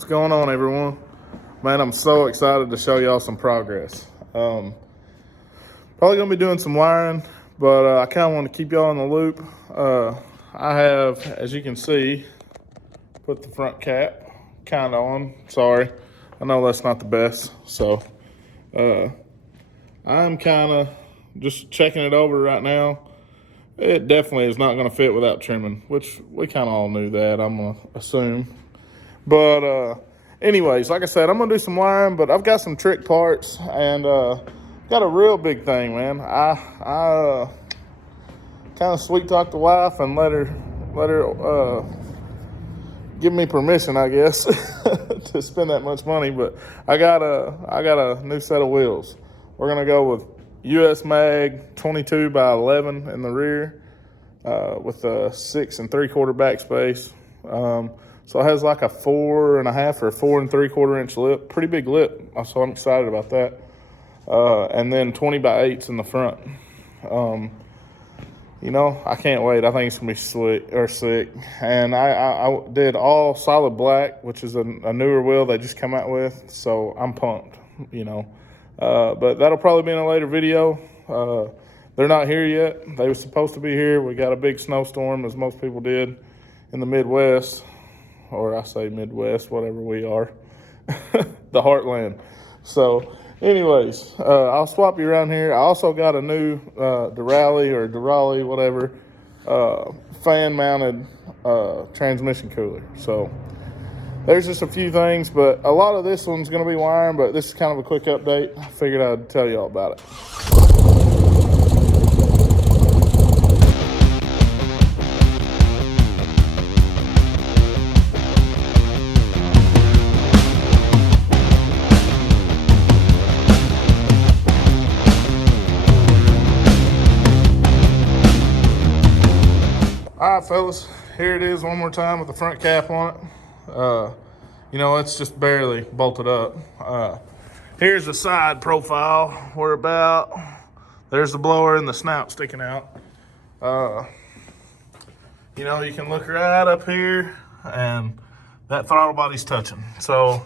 What's going on, everyone? Man, I'm so excited to show y'all some progress. Probably gonna be doing some wiring, but I kind of want to keep y'all in the loop. I have, as you can see, put the front cap kind of on. Sorry, I know that's not the best. So I'm kind of just checking it over right now. It definitely is not going to fit without trimming, which we kind of all knew that, I'm going to assume. But anyways, like I said, I'm going to do some wiring, but I've got some trick parts and got a real big thing, man. I kind of sweet-talked the wife and let her give me permission, I guess, to spend that much money. But I got a new set of wheels. We're going to go with US Mag 22 by 11 in the rear with a 6 3/4 backspace. So it has like a 4.5 or 4 3/4 inch lip, pretty big lip. So I'm excited about that. And then 20 by 8s in the front. You know, I can't wait. I think it's gonna be sick. And I did all solid black, which is a newer wheel they just come out with. So I'm pumped. You know. But that'll probably be in a later video. They're not here yet. They were supposed to be here. We got a big snowstorm, as most people did, in the Midwest. Or I say Midwest, whatever we are. The heartland. So, anyways, I'll swap you around here. I also got a new Durali, whatever, fan-mounted transmission cooler. So, there's just a few things, but a lot of this one's going to be wiring, but this is kind of a quick update. I figured I'd tell you all about it. All right, fellas, here it is one more time with the front cap on it. You know, it's just barely bolted up. Here's the side profile. There's the blower and the snout sticking out. You know, you can look right up here and that throttle body's touching. So,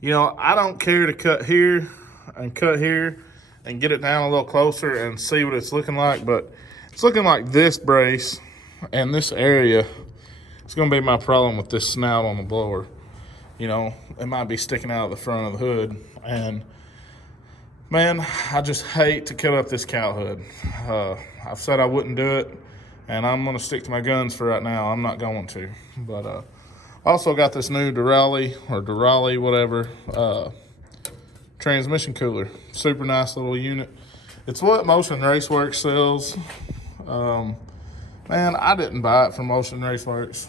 you know, I don't care to cut here and get it down a little closer and see what it's looking like, but it's looking like this brace and this area is going to be my problem with this snout on the blower. You know, it might be sticking out of the front of the hood. And, man, I just hate to cut up this cow hood. I've said I wouldn't do it, and I'm going to stick to my guns for right now. I'm not going to. But I also got this new Durali, whatever, transmission cooler. Super nice little unit. It's what Motion Raceworks sells. Man, I didn't buy it from Motion Raceworks.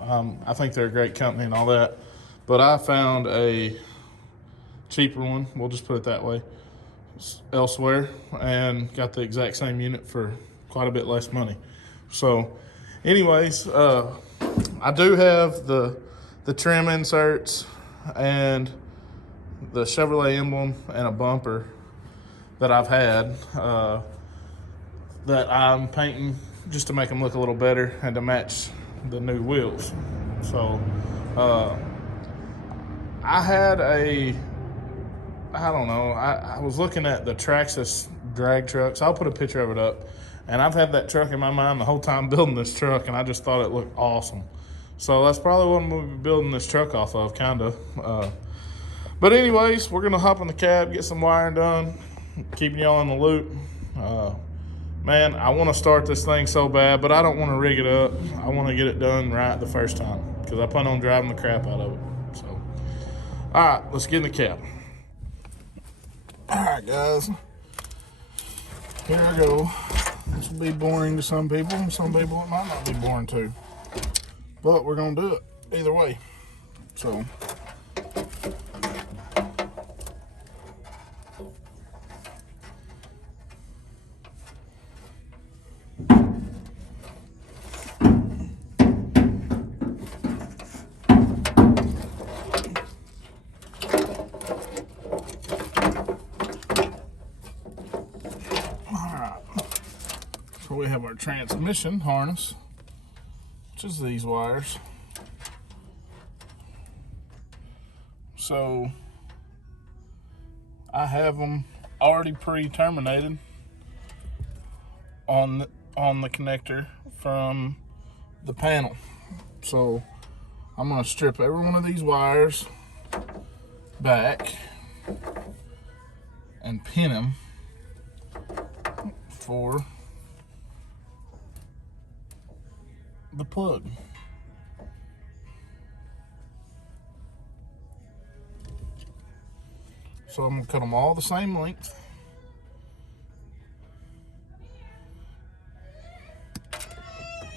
I think they're a great company and all that. But I found a cheaper one, we'll just put it that way, elsewhere, and got the exact same unit for quite a bit less money. So, anyways, I do have the trim inserts and the Chevrolet emblem and a bumper that I've had that I'm painting just to make them look a little better and to match the new wheels. So, I was looking at the Traxxas drag trucks. I'll put a picture of it up. And I've had that truck in my mind the whole time building this truck, and I just thought it looked awesome. So that's probably what I'm going to be building this truck off of, kind of. But anyways, we're going to hop in the cab, get some wiring done, keeping y'all in the loop. Man, I want to start this thing so bad, but I don't want to rig it up. I want to get it done right the first time because I plan on driving the crap out of it. So, all right, let's get in the cab. All right, guys. Here I go. This will be boring to some people. Some people it might not be boring to. But we're going to do it either way. So, we have our transmission harness, which is these wires. So I have them already pre-terminated on the connector from the panel. So I'm going to strip every one of these wires back and pin them for the plug. So I'm going to cut them all the same length.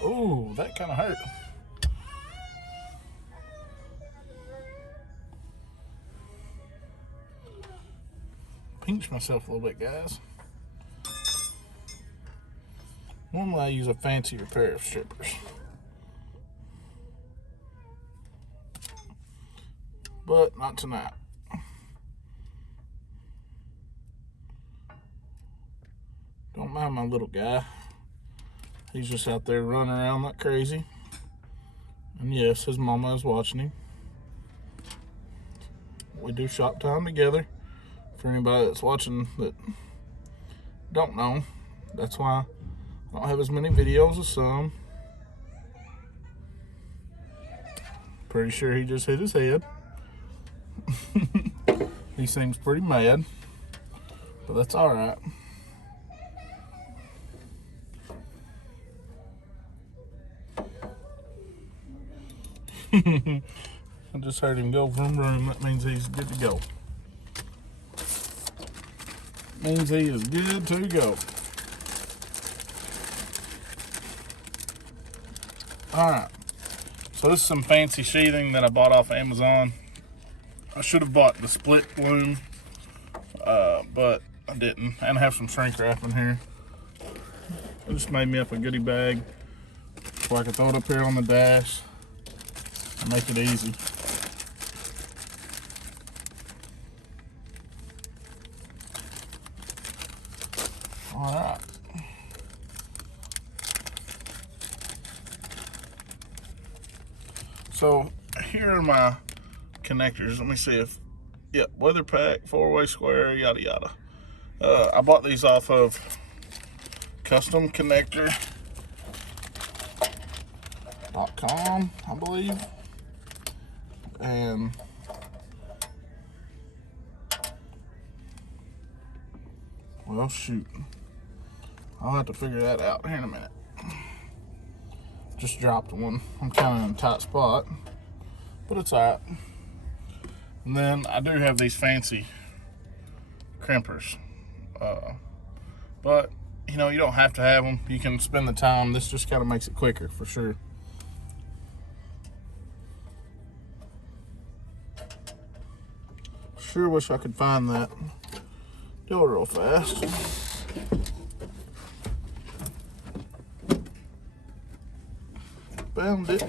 Ooh, that kind of hurt. Pinch myself a little bit, guys. Normally I use a fancier pair of strippers, but not tonight. Don't mind my little guy. He's just out there running around like crazy. And yes, his mama is watching him. We do shop time together. For anybody that's watching that don't know, that's why I don't have as many videos as some. Pretty sure he just hit his head. He seems pretty mad, but that's all right. I just heard him go vroom vroom. That means he's good to go. Means he is good to go. Alright. So this is some fancy sheathing that I bought off Amazon. I should have bought the split loom, but I didn't. And I have some shrink wrap in here. I just made me up a goodie bag so I could throw it up here on the dash and make it easy. Alright. So here are my connectors. Let me see if, yep, weather pack, 4-way square, yada yada. I bought these off of customconnector.com, I believe. And well, shoot, I'll have to figure that out here in a minute. Just dropped one. I'm kind of in a tight spot, but it's all right. And then I do have these fancy crimpers, but you know, you don't have to have them. You can spend the time. This just kind of makes it quicker for sure. Sure wish I could find that. Do it real fast. Found it.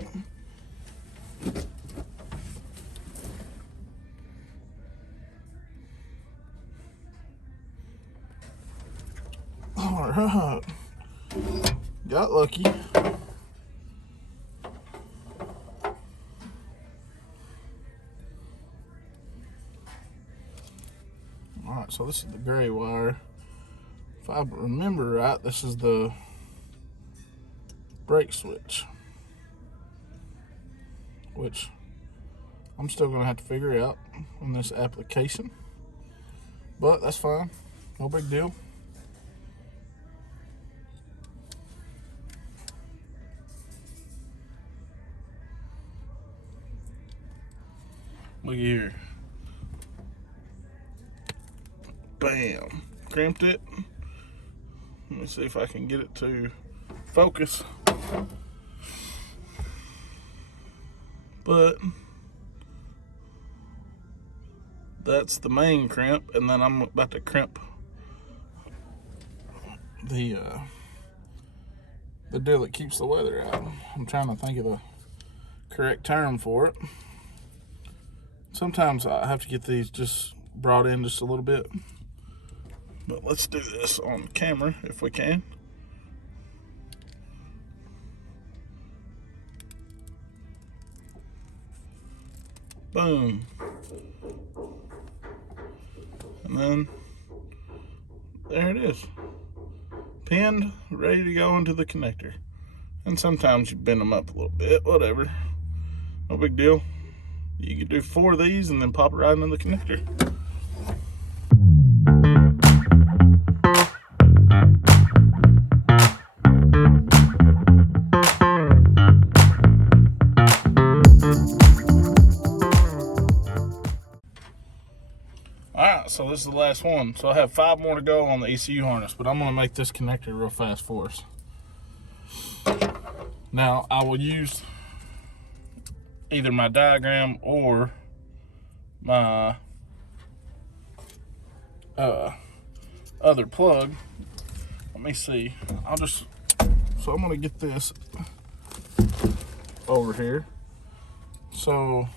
All right. Got lucky. All right, so this is the gray wire. If I remember right, this is the brake switch, which I'm still gonna have to figure out on this application, but that's fine, no big deal. Look here. Bam. Crimped it. Let me see if I can get it to focus. But that's the main crimp, and then I'm about to crimp the deal that keeps the weather out. I'm trying to think of the correct term for it. Sometimes I have to get these just brought in just a little bit. But let's do this on camera if we can. Boom. And then there it is. Pinned, ready to go into the connector. And sometimes you bend them up a little bit, whatever. No big deal. You can do 4 of these and then pop it right into the connector. Alright, so this is the last one. So I have 5 more to go on the ECU harness, but I'm going to make this connector real fast for us. Now, I will use either my diagram or my other plug. Let me see. So I'm going to get this over here. So,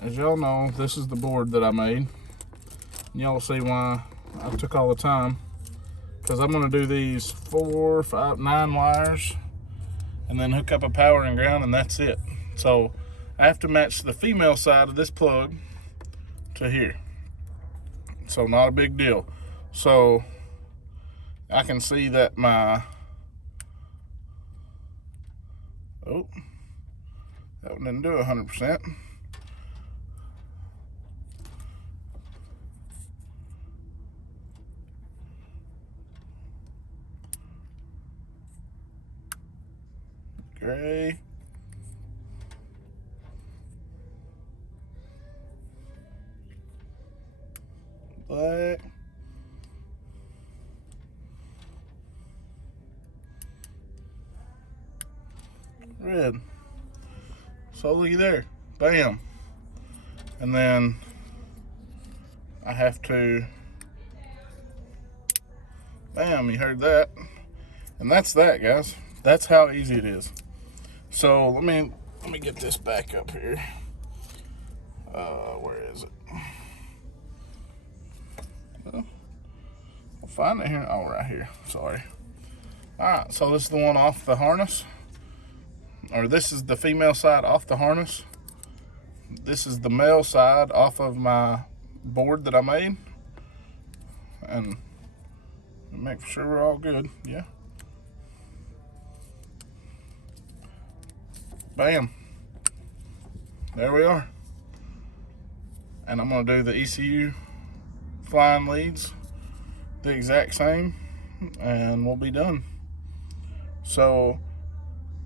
as y'all know, this is the board that I made. Y'all will see why I took all the time. Because I'm going to do these 4, 5, 9 wires and then hook up a power and ground, and that's it. So I have to match the female side of this plug to here. So not a big deal. So I can see that my, oh, that one didn't do 100%. Gray. Black. Red. So looky there. Bam. And then I have to, bam, you heard that. And that's that, guys. That's how easy it is. So let me get this back up here. Where is it? I'll find it here. Oh, right here. Sorry. All right. So this is the one off the harness, or this is the female side off the harness. This is the male side off of my board that I made, and make sure we're all good. Yeah. Bam. There we are. And I'm going to do the ECU flying leads the exact same, and we'll be done. So,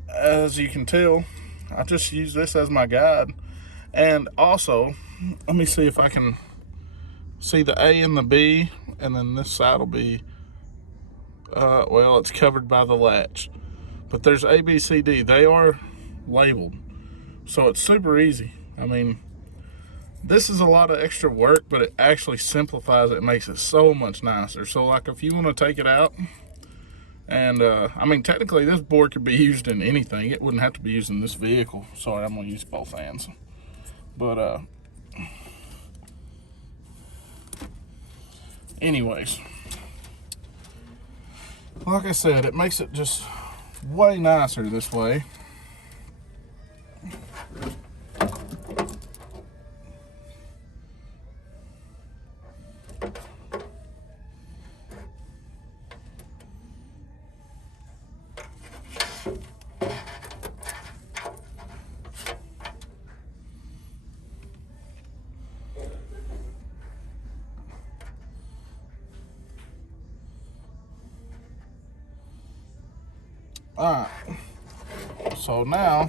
as you can tell, I just use this as my guide. And also, let me see if I can see the A and the B, and then this side will be, well, it's covered by the latch. But there's A, B, C, D. They are labeled, so it's super easy. I mean, this is a lot of extra work, but it actually simplifies it and makes it so much nicer. So like if you want to take it out, and I mean, technically this board could be used in anything. It wouldn't have to be used in this vehicle. Sorry, I'm gonna use both hands. But anyways, like I said, it makes it just way nicer this way. Alright, so now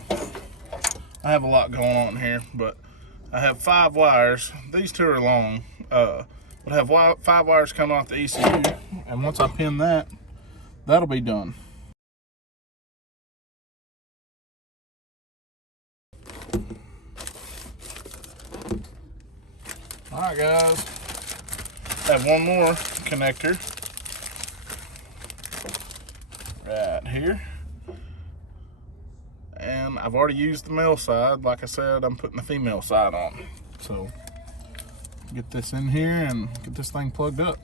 I have a lot going on here, but I have 5 wires. These 2 are long, but I have 5 wires coming off the ECU, and once I pin that, that'll be done. Alright guys, I have one more connector right here. And I've already used the male side. Like I said, I'm putting the female side on. So get this in here and get this thing plugged up.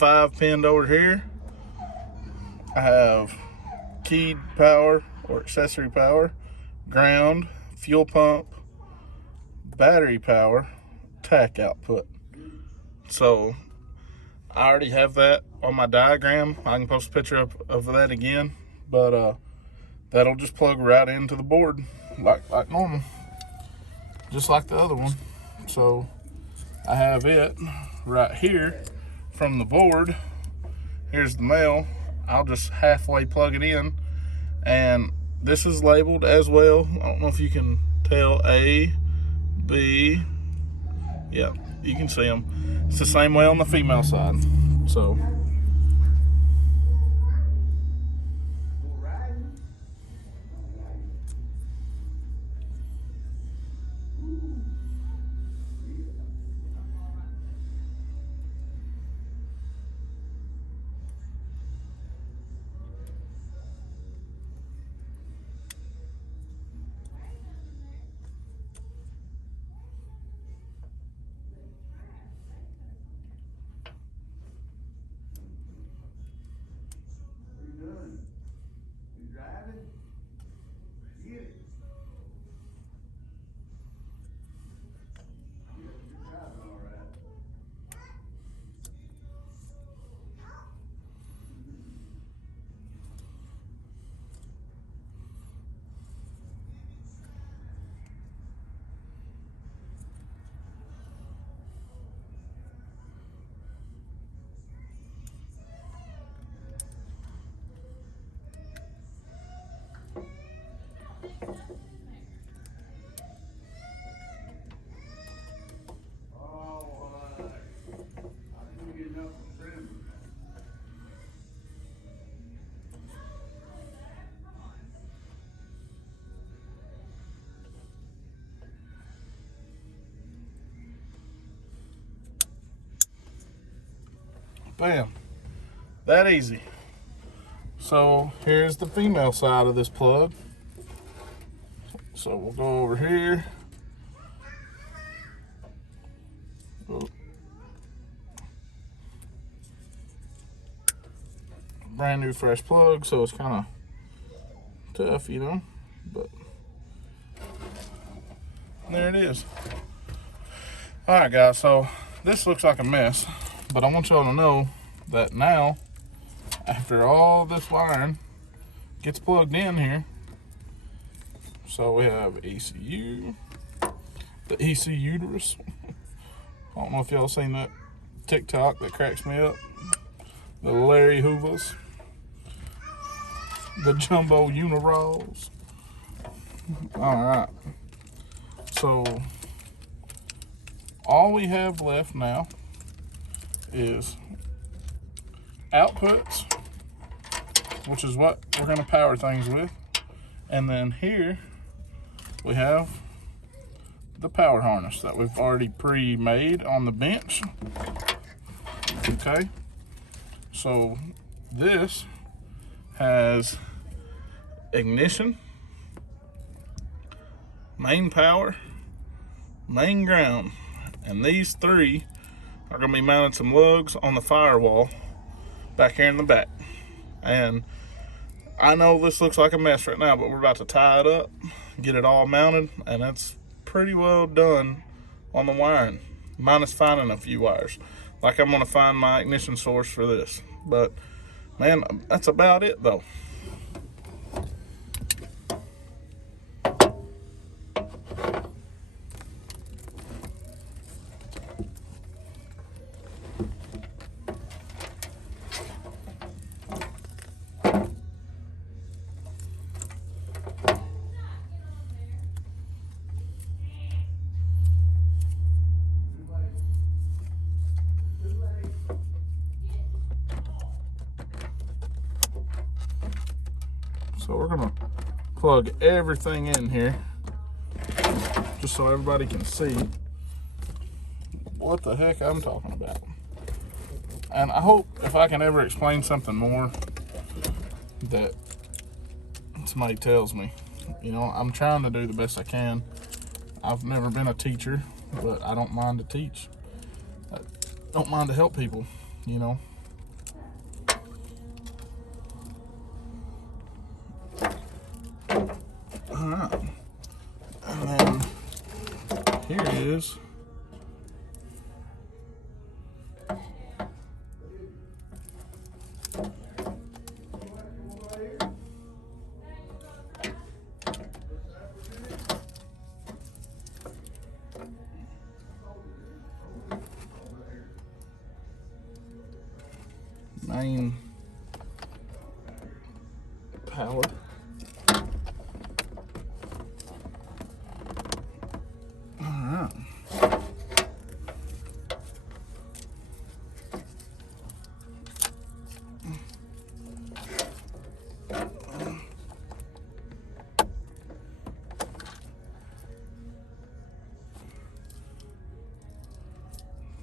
5 pinned over here. I have keyed power or accessory power, ground, fuel pump, battery power, tack output. So I already have that on my diagram. I can post a picture of that again, but that'll just plug right into the board like normal, just like the other one. So I have it right here from the board. Here's the male. I'll just halfway plug it in, and this is labeled as well. I don't know if you can tell. A, B, yeah, you can see them. It's the same way on the female side. So bam, that easy. So here's the female side of this plug. So we'll go over here. Brand new fresh plug, so it's kind of tough, you know, but there it is. All right, guys, so this looks like a mess, but I want y'all to know that now, after all this wiring gets plugged in here, so we have ECU, the ECU uterus. I don't know if y'all seen that TikTok that cracks me up. The Larry Hoovers, the jumbo unirolls. All right, so all we have left now is outputs, which is what we're going to power things with, and then here we have the power harness that we've already pre-made on the bench. Okay, so this has ignition, main power, main ground, and these three are going to be mounting some lugs on the firewall back here in the back. And I know this looks like a mess right now, but we're about to tie it up, get it all mounted, and that's pretty well done on the wiring, minus finding a few wires. Like I'm going to find my ignition source for this. But man, that's about it though. So we're gonna plug everything in here just so everybody can see what the heck I'm talking about. And I hope if I can ever explain something more that somebody tells me. You know, I'm trying to do the best I can. I've never been a teacher, but I don't mind to teach. I don't mind to help people, you know. is. Main power. Alright.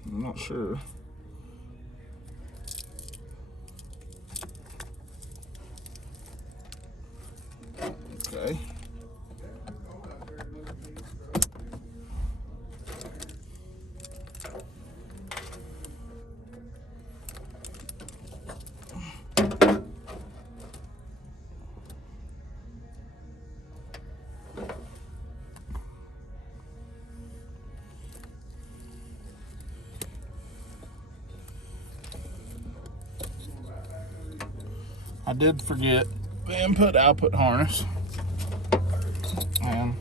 I'm not sure. Okay. I did forget the input-output harness. And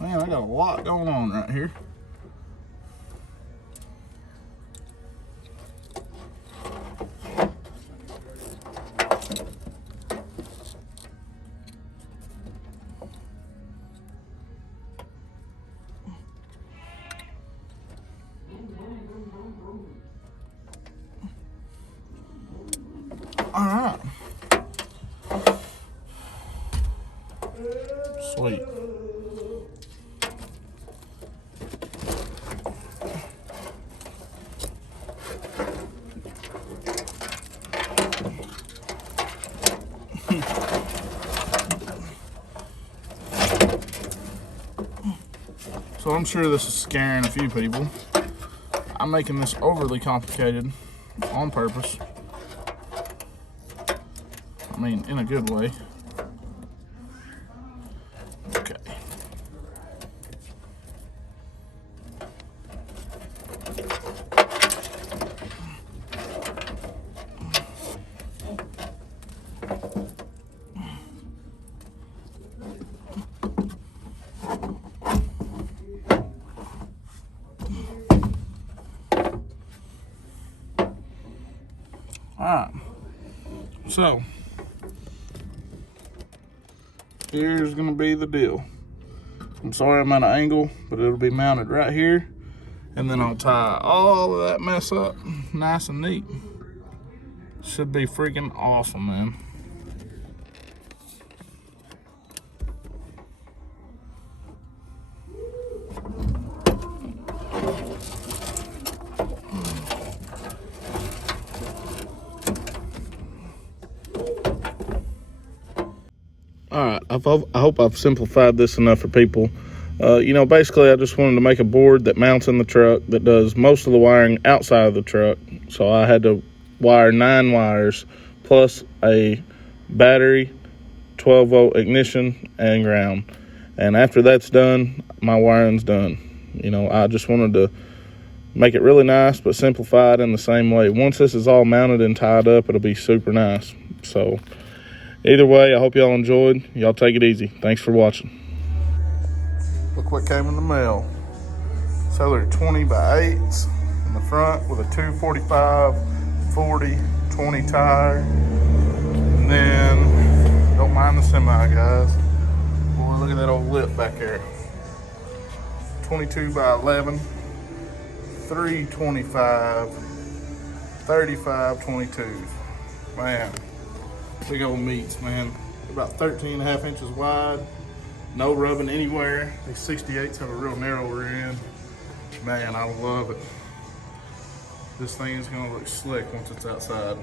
man, I got a lot going on right here. All right. Sweet. So I'm sure this is scaring a few people. I'm making this overly complicated on purpose. I mean, in a good way. Okay. All right. So here's gonna be the deal. I'm sorry I'm at an angle, but it'll be mounted right here. And then I'll tie all of that mess up nice and neat. Should be freaking awesome, man. All right, I hope I've simplified this enough for people. You know, basically, I just wanted to make a board that mounts in the truck that does most of the wiring outside of the truck. So I had to wire 9 wires plus a battery, 12-volt ignition, and ground. And after that's done, my wiring's done. You know, I just wanted to make it really nice, but simplified in the same way. Once this is all mounted and tied up, it'll be super nice. So either way, I hope y'all enjoyed. Y'all take it easy. Thanks for watching. Look what came in the mail. So they're 20 by 8s in the front with a 245, 40, 20 tire. And then, don't mind the semi, guys. Boy, look at that old lip back there. 22 by 11, 325, 35, 22s. Man, big old meats, man. About 13 and a half inches wide. No rubbing anywhere. These 68s have a real narrow rear end. Man, I love it. This thing is gonna look slick once it's outside.